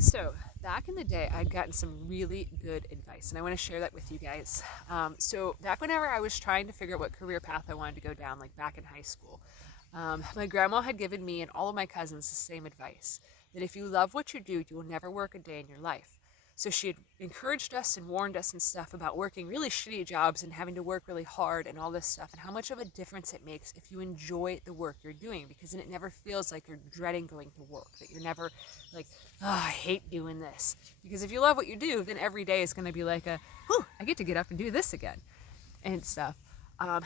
So, back in the day, I'd gotten some really good advice, and I want to share that with you guys. So, back whenever I was trying to figure out what career path I wanted to go down, like back in high school, my grandma had given me and all of my cousins the same advice that if you love what you do, you will never work a day in your life. So she had encouraged us and warned us and stuff about working really shitty jobs and having to work really hard and all this stuff, and how much of a difference it makes if you enjoy the work you're doing, because then it never feels like you're dreading going to work, that you're never like, oh, I hate doing this. Because if you love what you do, then every day is going to be like whew, I get to get up and do this again and stuff.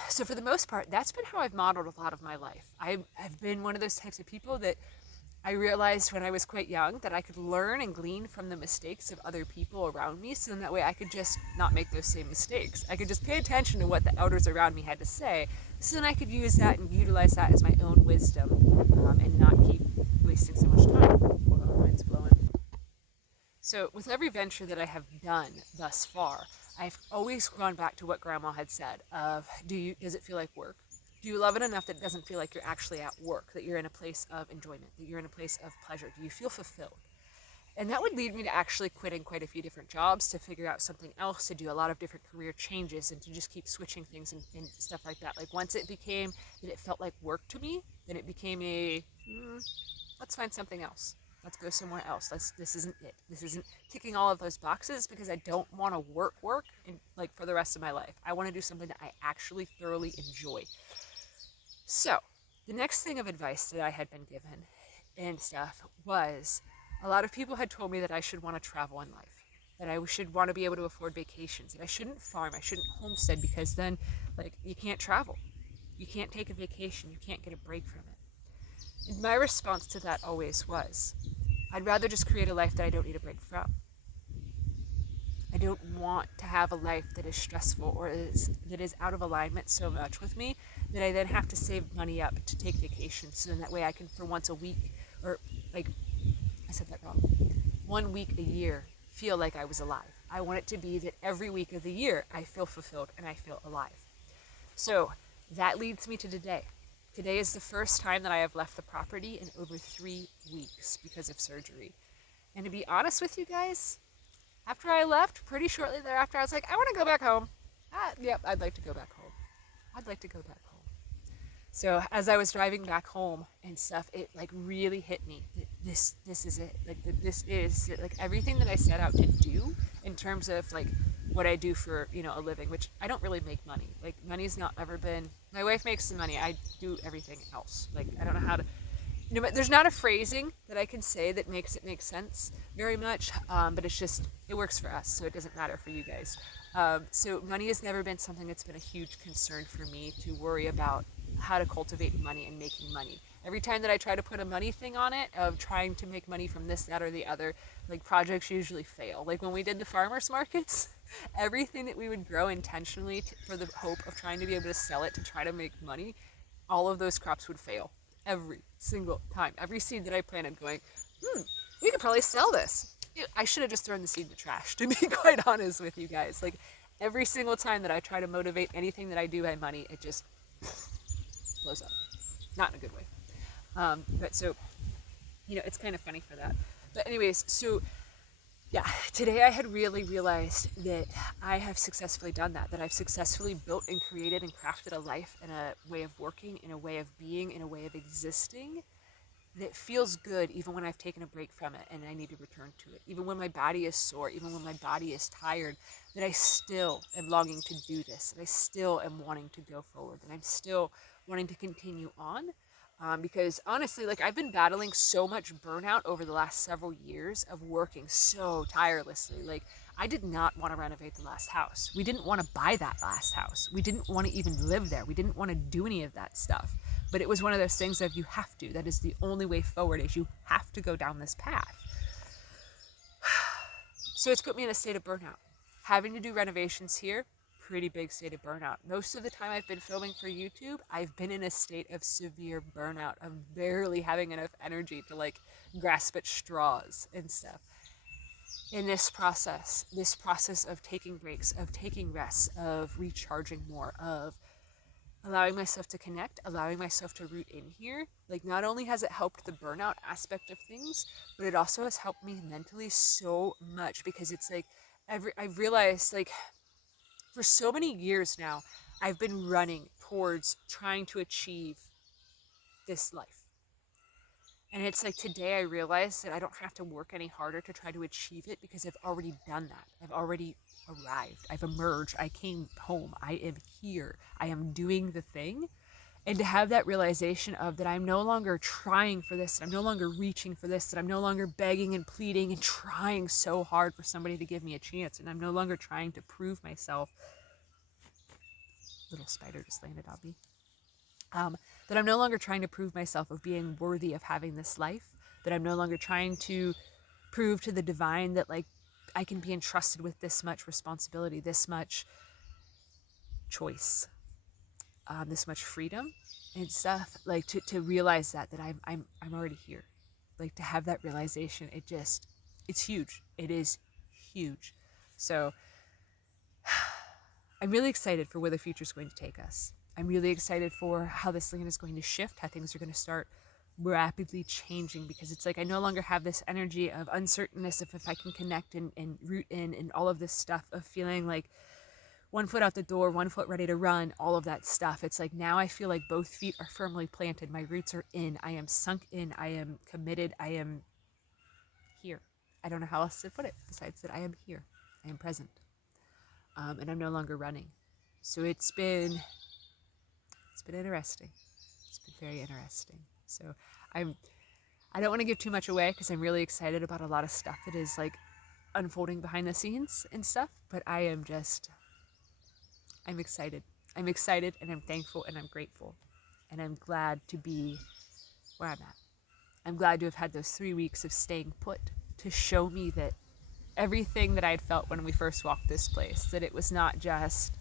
So for the most part, that's been how I've modeled a lot of my life. I've been one of those types of people that I realized when I was quite young that I could learn and glean from the mistakes of other people around me, so then that way I could just not make those same mistakes. I could just pay attention to what the elders around me had to say, so then I could use that and utilize that as my own wisdom, and not keep wasting so much time. Hold on, mine's blowing. So with every venture that I have done thus far, I've always gone back to what Grandma had said of, does it feel like work? Do you love it enough that it doesn't feel like you're actually at work, that you're in a place of enjoyment, that you're in a place of pleasure? Do you feel fulfilled? And that would lead me to actually quitting quite a few different jobs to figure out something else, to do a lot of different career changes, and to just keep switching things and stuff like that. Like once it became that it felt like work to me, then it became let's find something else. Let's go somewhere else. This isn't it. This isn't ticking all of those boxes, because I don't want to work and like for the rest of my life. I want to do something that I actually thoroughly enjoy. So, the next thing of advice that I had been given and stuff was, a lot of people had told me that I should want to travel in life, that I should want to be able to afford vacations, that I shouldn't farm, I shouldn't homestead, because then, like, you can't travel. You can't take a vacation, you can't get a break from it. And my response to that always was, I'd rather just create a life that I don't need a break from. I don't want to have a life that is stressful or that is out of alignment so much with me that I then have to save money up to take vacations, so then that way I can, for once a week, or like, I said that wrong, 1 week a year, feel like I was alive. I want it to be that every week of the year I feel fulfilled and I feel alive. So that leads me to today. Today is the first time that I have left the property in over 3 weeks because of surgery. And to be honest with you guys, after I left, pretty shortly thereafter, I was like, I want to go back home. Yep, I'd like to go back home. I'd like to go back home. So as I was driving back home and stuff, it like really hit me that this is it. Like this is like everything that I set out to do in terms of like what I do for, a living, which I don't really make money. Like money's not ever been, my wife makes the money. I do everything else. Like I don't know how to, there's not a phrasing that I can say that makes it make sense very much, but it's just, it works for us, so it doesn't matter for you guys. So money has never been something that's been a huge concern for me to worry about how to cultivate money and making money. Every time that I try to put a money thing on it, of trying to make money from this, that, or the other, like projects usually fail. Like when we did the farmers markets, everything that we would grow intentionally for the hope of trying to be able to sell it to try to make money, all of those crops would fail every single time. Every seed that I planted going, we could probably sell this. I should have just thrown the seed in the trash, to be quite honest with you guys. Like every single time that I try to motivate anything that I do by money, it just blows up. Not in a good way. But so, it's kind of funny for that. But anyways, so yeah, today I had really realized that I have successfully done that I've successfully built and created and crafted a life and a way of working, in a way of being, in a way of existing that feels good even when I've taken a break from it and I need to return to it. Even when my body is sore, even when my body is tired, that I still am longing to do this, that I still am wanting to go forward, that I'm still wanting to continue on. Because honestly, like I've been battling so much burnout over the last several years of working so tirelessly. Like I did not want to renovate the last house. We didn't want to buy that last house. We didn't want to even live there. We didn't want to do any of that stuff. But it was one of those things of you have to. That is the only way forward, is you have to go down this path. So it's put me in a state of burnout. Having to do renovations here, pretty big state of burnout. Most of the time I've been filming for YouTube, I've been in a state of severe burnout, of barely having enough energy to like grasp at straws and stuff. In this process of taking breaks, of taking rests, of recharging more, of allowing myself to connect, allowing myself to root in here. Like, not only has it helped the burnout aspect of things, but it also has helped me mentally so much, because it's like I've realized, like, for so many years now, I've been running towards trying to achieve this life. And it's like today I realized that I don't have to work any harder to try to achieve it, because I've already done that. I've already arrived. I've emerged. I came home. I am here. I am doing the thing. And to have that realization of that I'm no longer trying for this, that I'm no longer reaching for this, that I'm no longer begging and pleading and trying so hard for somebody to give me a chance, and I'm no longer trying to prove myself. Little spider just landed on me. That I'm no longer trying to prove myself of being worthy of having this life, that I'm no longer trying to prove to the divine that, like, I can be entrusted with this much responsibility, this much choice, this much freedom and stuff. Like, to realize that I'm already here. Like, to have that realization, it's huge. It is huge. So I'm really excited for where the future is going to take us. I'm really excited for how this land is going to shift, how things are going to start rapidly changing, because it's like I no longer have this energy of uncertainness if I can connect and root in and all of this stuff of feeling like 1 foot out the door, 1 foot ready to run, all of that stuff. It's like now I feel like both feet are firmly planted. My roots are in. I am sunk in. I am committed. I am here. I don't know how else to put it besides that I am here. I am present. And I'm no longer running. So it's been interesting. It's been very interesting. So I don't want to give too much away, because I'm really excited about a lot of stuff that is like unfolding behind the scenes and stuff, but I'm excited. I'm excited, and I'm thankful, and I'm grateful, and I'm glad to be where I'm at. I'm glad to have had those 3 weeks of staying put to show me that everything that I had felt when we first walked this place, that it was not just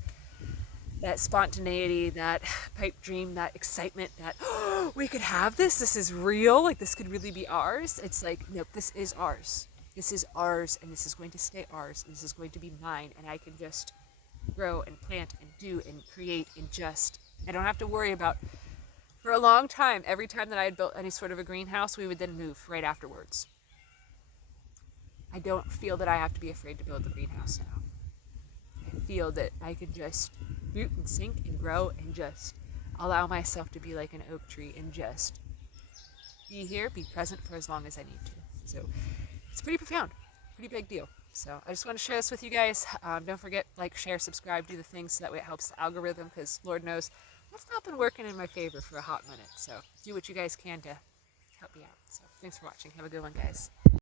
that spontaneity, that pipe dream, that excitement, that, oh, we could have this is real, like this could really be ours. It's like, nope, this is ours. This is ours, and this is going to stay ours, and this is going to be mine, and I can just grow and plant and do and create, and just, I don't have to worry about, for a long time, every time that I had built any sort of a greenhouse, we would then move right afterwards. I don't feel that I have to be afraid to build the greenhouse now. I feel that I can just root and sink and grow and just allow myself to be like an oak tree and just be here, be present for as long as I need to. So it's pretty profound, pretty big deal. So I just want to share this with you guys. Don't forget, like, share, subscribe, do the things so that way it helps the algorithm, because Lord knows that's not been working in my favor for a hot minute. So do what you guys can to help me out. So thanks for watching. Have a good one, guys.